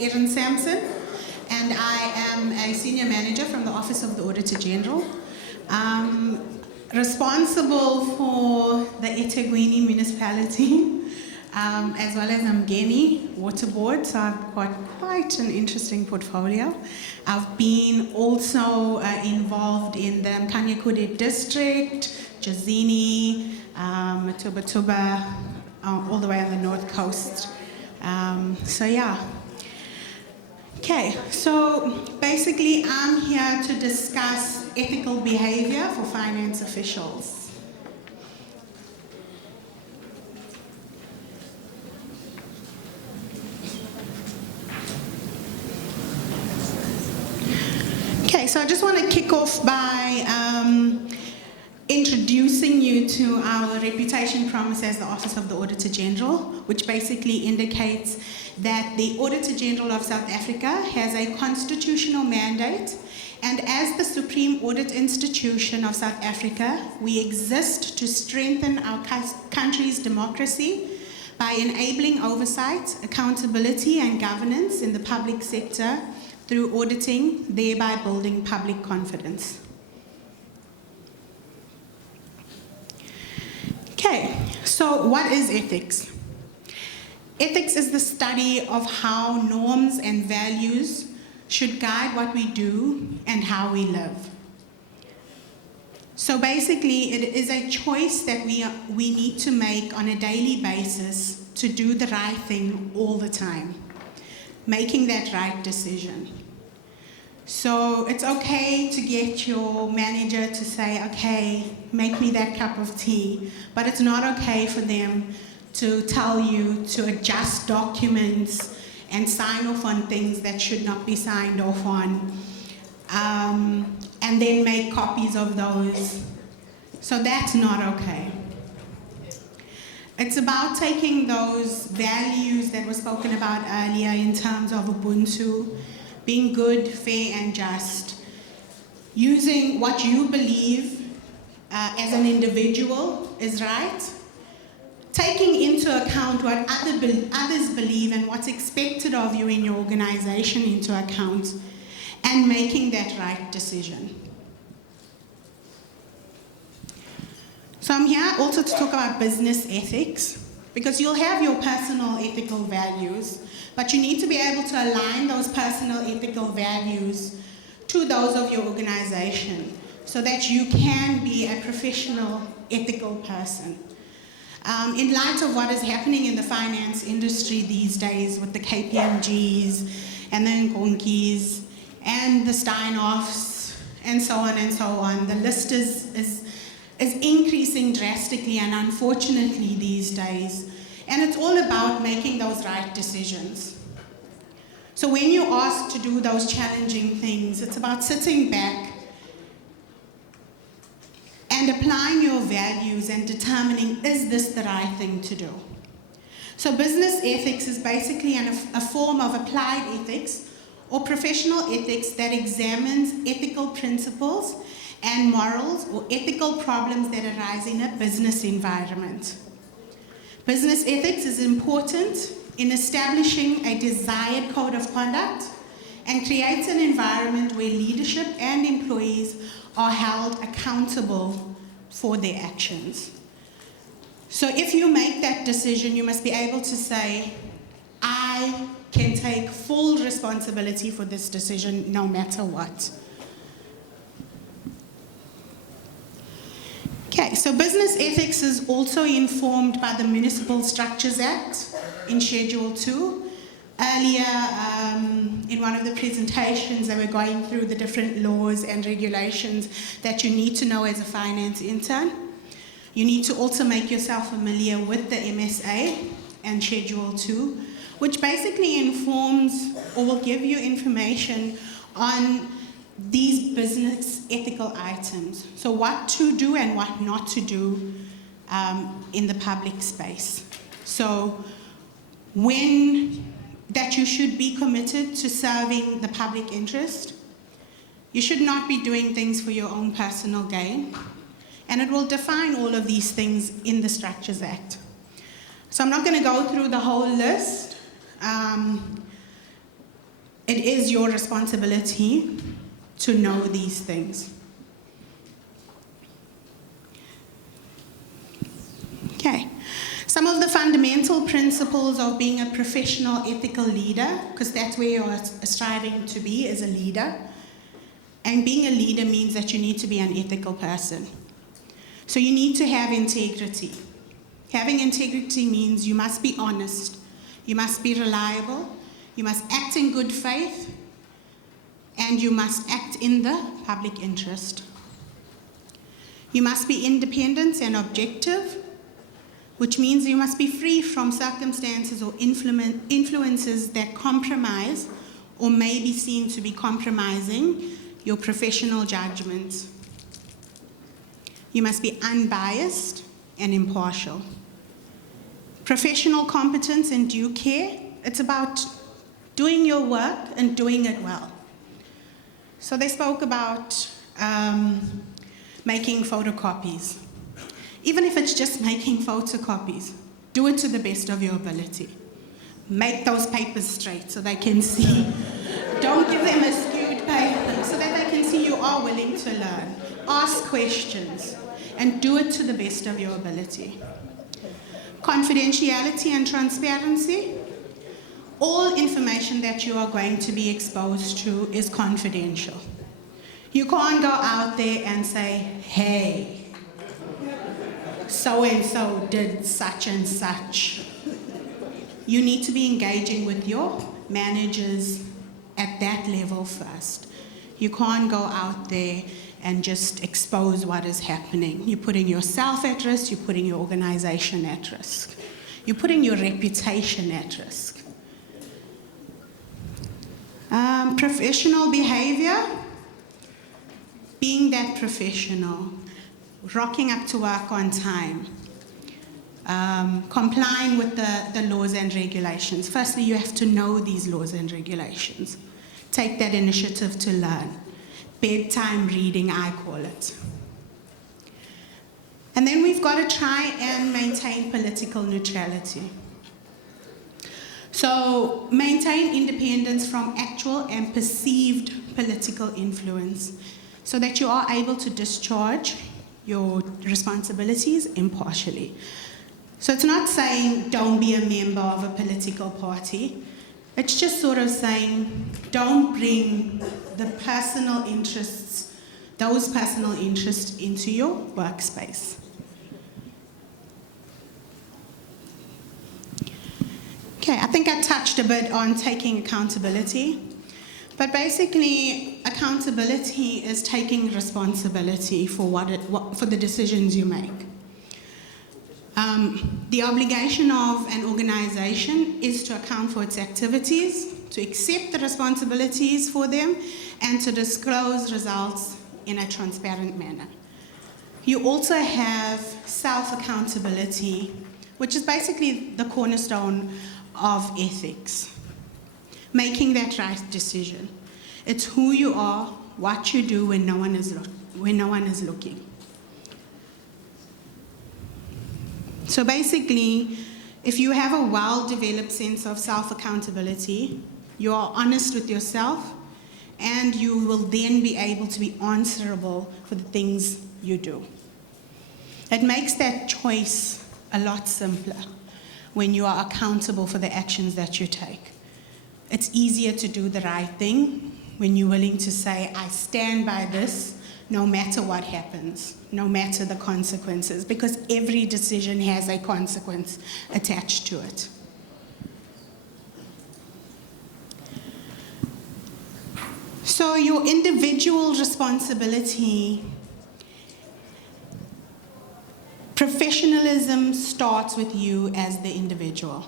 Erin Simpson, and I am a senior manager from the Office of the Auditor General. Responsible for the eThekwini municipality, as well as Mgeni Water Board, so I've got quite an interesting portfolio. I've been also involved in the Mkhanyakude district, Jazini, Matuba, all the way on the north coast. So yeah. Okay, so basically I'm here to discuss ethical behavior for finance officials. Okay, so I just want to kick off by introducing you to our reputation promise as the Office of the Auditor General, which basically indicates that the Auditor General of South Africa has a constitutional mandate, and as the supreme audit institution of South Africa, we exist to strengthen our country's democracy by enabling oversight, accountability, and governance in the public sector through auditing, thereby building public confidence. Okay, so what is ethics? Ethics is the study of how norms and values should guide what we do and how we live. So basically, it is a choice that we need to make on a daily basis to do the right thing all the time, making that right decision. So it's okay to get your manager to say, okay, make me that cup of tea, but it's not okay for them to tell you to adjust documents and sign off on things that should not be signed off on, and then make copies of those. So that's not okay. It's about taking those values that were spoken about earlier in terms of Ubuntu, being good, fair, and just, using what you believe as an individual is right, taking into account what others believe and what's expected of you in your organization into account, and making that right decision. So I'm here also to talk about business ethics, because you'll have your personal ethical values, but you need to be able to align those personal ethical values to those of your organization so that you can be a professional, ethical person. In light of what is happening in the finance industry these days with the KPMGs and the Nkonkis and the Steinoffs and so on, the list is increasing drastically and unfortunately these days. And it's all about making those right decisions. So when you're asked to do those challenging things, it's about sitting back and applying your values and determining, is this the right thing to do? So business ethics is basically a form of applied ethics or professional ethics that examines ethical principles and morals or ethical problems that arise in a business environment. Business ethics is important in establishing a desired code of conduct and creates an environment where leadership and employees are held accountable for their actions. So if you make that decision, you must be able to say, I can take full responsibility for this decision no matter what. Okay, so business ethics is also informed by the Municipal Structures Act in Schedule 2. Earlier, in one of the presentations, they were going through the different laws and regulations that you need to know as a finance intern. You need to also make yourself familiar with the MSA and Schedule 2, which basically informs or will give you information on these business ethical items. So what to do and what not to do in the public space. So that you should be committed to serving the public interest. You should not be doing things for your own personal gain. And it will define all of these things in the Structures Act. So I'm not going to go through the whole list. it is your responsibility to know these things. Okay. Some of the fundamental principles of being a professional ethical leader, because that's where you're striving to be as a leader. And being a leader means that you need to be an ethical person. So you need to have integrity. Having integrity means you must be honest, you must be reliable, you must act in good faith, and you must act in the public interest. You must be independent and objective, which means you must be free from circumstances or influences that compromise or may be seen to be compromising your professional judgment. You must be unbiased and impartial. Professional competence and due care, it's about doing your work and doing it well. So they spoke about making photocopies. Even if it's just making photocopies, do it to the best of your ability. Make those papers straight so they can see. Don't give them a skewed paper so that they can see you are willing to learn. Ask questions and do it to the best of your ability. Confidentiality and transparency. All information that you are going to be exposed to is confidential. You can't go out there and say, hey, so-and-so did such and such. You need to be engaging with your managers at that level first. You can't go out there and just expose what is happening. You're putting yourself at risk, you're putting your organization at risk. You're putting your reputation at risk. Professional behavior, being that professional, rocking up to work on time, complying with the laws and regulations. Firstly, you have to know these laws and regulations. Take that initiative to learn. Bedtime reading, I call it. And then we've got to try and maintain political neutrality. So maintain independence from actual and perceived political influence so that you are able to discharge your responsibilities impartially. So it's not saying don't be a member of a political party. It's just sort of saying don't bring the personal interests, those personal interests into your workspace. Okay, I think I touched a bit on taking accountability. But basically, accountability is taking responsibility for for the decisions you make. The obligation of an organization is to account for its activities, to accept the responsibilities for them, and to disclose results in a transparent manner. You also have self-accountability, which is basically the cornerstone of ethics. Making that right decision. It's who you are, what you do when no one is looking. So basically, if you have a well-developed sense of self-accountability, you are honest with yourself, and you will then be able to be answerable for the things you do. It makes that choice a lot simpler when you are accountable for the actions that you take. It's easier to do the right thing when you're willing to say, I stand by this no matter what happens, no matter the consequences, because every decision has a consequence attached to it. So your individual responsibility, professionalism starts with you as the individual.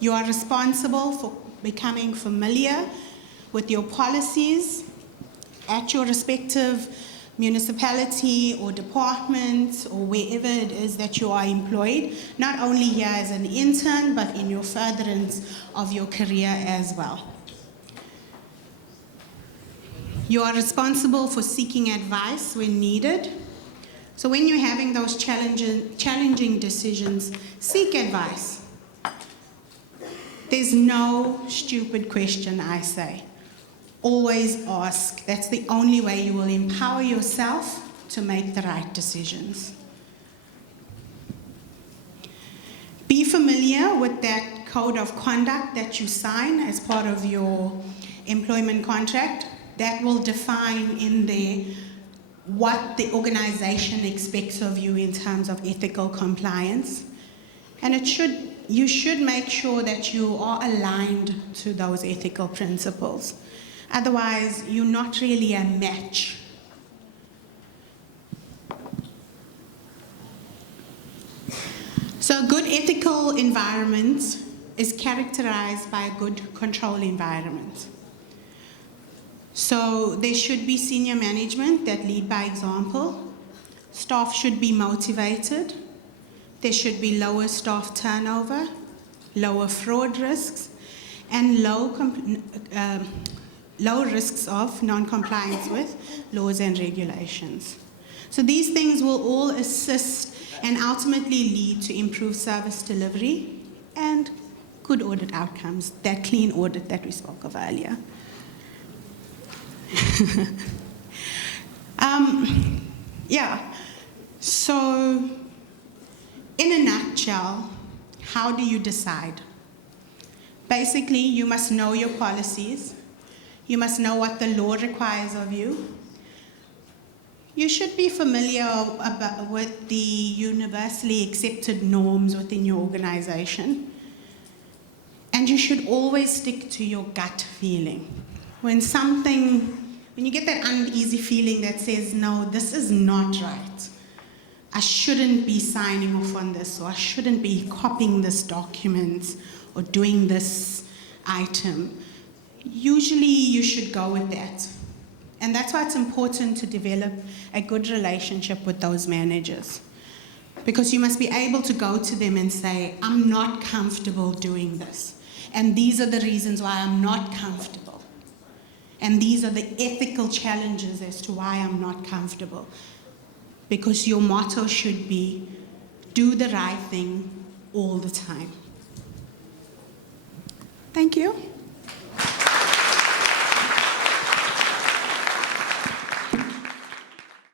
You are responsible for becoming familiar with your policies at your respective municipality or department or wherever it is that you are employed, not only here as an intern, but in your furtherance of your career as well. You are responsible for seeking advice when needed. So when you're having those challenging decisions, seek advice. There's no stupid question, I say. Always ask. That's the only way you will empower yourself to make the right decisions. Be familiar with that code of conduct that you sign as part of your employment contract. That will define in there what the organization expects of you in terms of ethical compliance. And you should make sure that you are aligned to those ethical principles. Otherwise, you're not really a match. So a good ethical environment is characterized by a good control environment. So there should be senior management that lead by example. Staff should be motivated. There should be lower staff turnover, lower fraud risks, and low risks of non-compliance with laws and regulations. So these things will all assist and ultimately lead to improved service delivery and good audit outcomes, that clean audit that we spoke of earlier. So in a nutshell, how do you decide? Basically, you must know your policies. You must know what the law requires of you. You should be familiar with the universally accepted norms within your organization. And you should always stick to your gut feeling. When you get that uneasy feeling that says, no, this is not right. I shouldn't be signing off on this, or I shouldn't be copying this document or doing this item. Usually you should go with that. And that's why it's important to develop a good relationship with those managers. Because you must be able to go to them and say, I'm not comfortable doing this. And these are the reasons why I'm not comfortable. And these are the ethical challenges as to why I'm not comfortable. Because your motto should be, do the right thing all the time. Thank you.